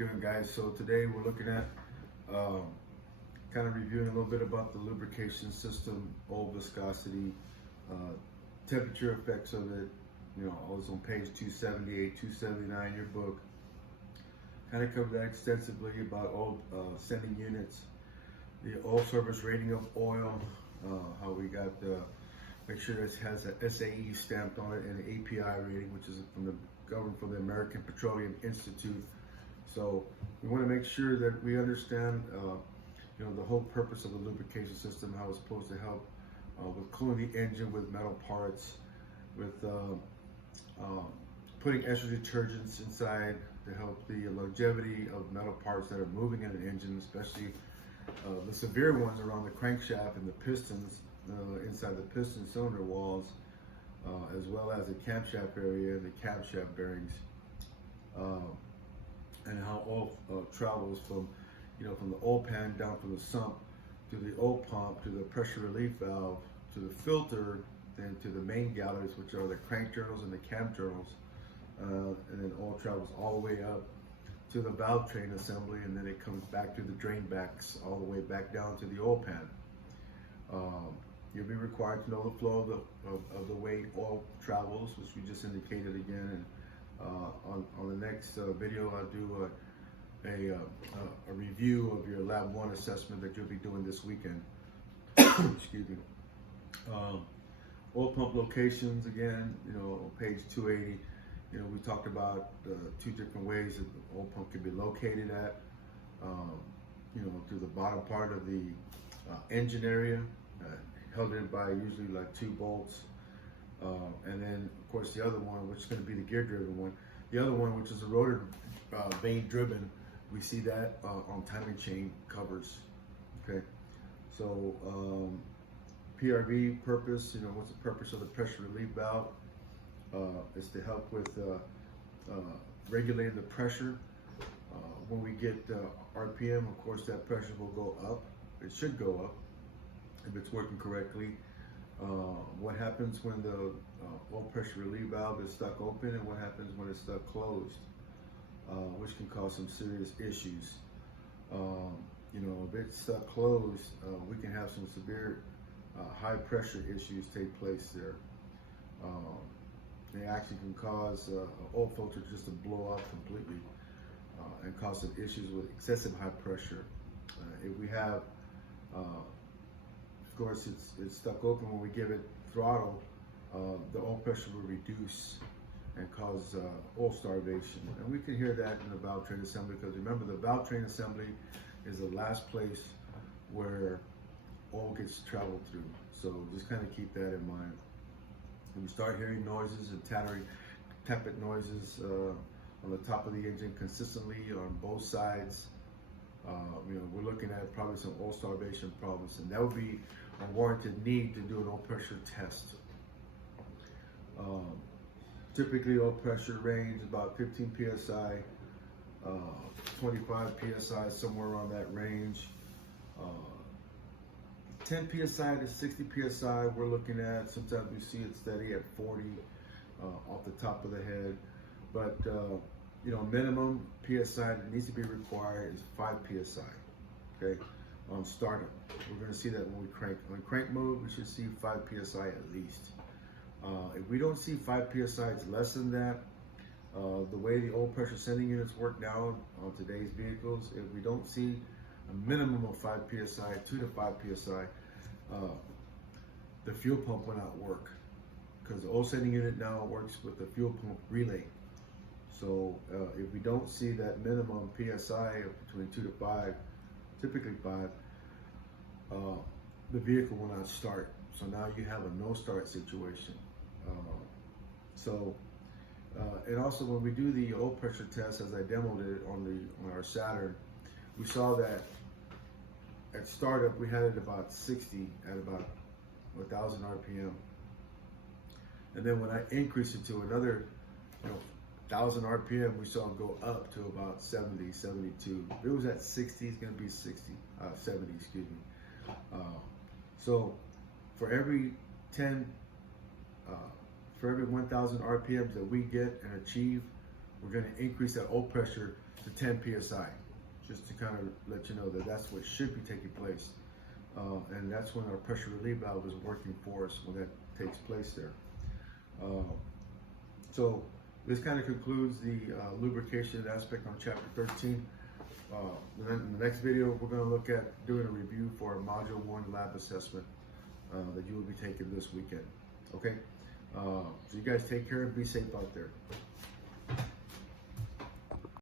doing, guys? So today we're looking at kind of reviewing a little bit about the lubrication system, oil viscosity, temperature effects of it. You know, I was on page 278, 279, your book. Kind of covered that extensively about oil sending units, the oil service rating of oil, how we got make sure it has a SAE stamped on it, and an API rating, which is governed from the American Petroleum Institute. So we want to make sure that we understand, you know, the whole purpose of the lubrication system, how it's supposed to help with cooling the engine with metal parts, with putting extra detergents inside to help the longevity of metal parts that are moving in an engine, especially the severe ones around the crankshaft and the pistons, inside the piston cylinder walls, as well as the camshaft area and the camshaft bearings, and how oil travels from, you know, from the oil pan down from the sump to the oil pump to the pressure relief valve to the filter, then to the main galleries, which are the crank journals and the cam journals, and then oil travels all the way up to the valve train assembly, and then it comes back to the drain backs all the way back down to the oil pan. You'll be required to know the flow of the way oil travels, which we just indicated again. And on the next video, I'll do a review of your Lab 1 assessment that you'll be doing this weekend. Excuse me. Oil pump locations, again, you know, page 280. You know, we talked about two different ways that the oil pump can be located at. You know, through the bottom part of the engine area, held in by usually like 2 bolts. And then, of course, the other one, which is going to be the gear-driven one. The other one, which is a rotor vane-driven, we see that on timing chain covers. Okay, so PRV purpose, you know, what's the purpose of the pressure relief valve? Is to help with regulating the pressure. When we get RPM, of course, that pressure will go up. It should go up if it's working correctly. What happens when the oil pressure relief valve is stuck open, and what happens when it's stuck closed, which can cause some serious issues. You know, if it's stuck closed, we can have some severe high pressure issues take place there. They actually can cause an oil filter just to blow up completely and cause some issues with excessive high pressure. If we have, of course, it's stuck open, when we give it throttle, the oil pressure will reduce and cause oil starvation. And we can hear that in the valve train assembly, because remember, the valve train assembly is the last place where oil gets traveled through. So just kind of keep that in mind. When we start hearing noises and tappet noises on the top of the engine consistently on both sides, you know, we're looking at probably some oil starvation problems, and that would be a warranted need to do an oil pressure test. Typically, oil pressure range about 15 psi, 25 psi, somewhere around that range. 10 psi to 60 psi we're looking at. Sometimes we see it steady at 40 off the top of the head. But, you know, minimum psi that needs to be required is 5 psi, okay, on startup. We're going to see that when we crank. On crank mode, we should see 5 psi at least. If we don't see 5 psi, it's less than that. The way the oil pressure sending units work now on today's vehicles, if we don't see a minimum of 5 psi, 2 to 5 psi, the fuel pump will not work, because the oil sending unit now works with the fuel pump relay. So if we don't see that minimum psi of between 2 to 5, typically 5, the vehicle will not start. So now you have a no start situation. And also when we do the oil pressure test, as I demoed it on our Saturn, we saw that at startup we had it about 60 at about 1,000 RPM, and then when I increased it to another, you know, 1,000 RPM, we saw it go up to about 70, 72. If it was at 60, it's going to be 70, excuse me. So for every 1,000 RPMs that we get and achieve we're going to increase that oil pressure to 10 psi, just to kind of let you know that that's what should be taking place. And that's when our pressure relief valve is working for us when that takes place there. So this kind of concludes the lubrication aspect on chapter 13. In the next video, we're going to look at doing a review for a module 1 lab assessment that you will be taking this weekend. Okay, so you guys take care and be safe out there.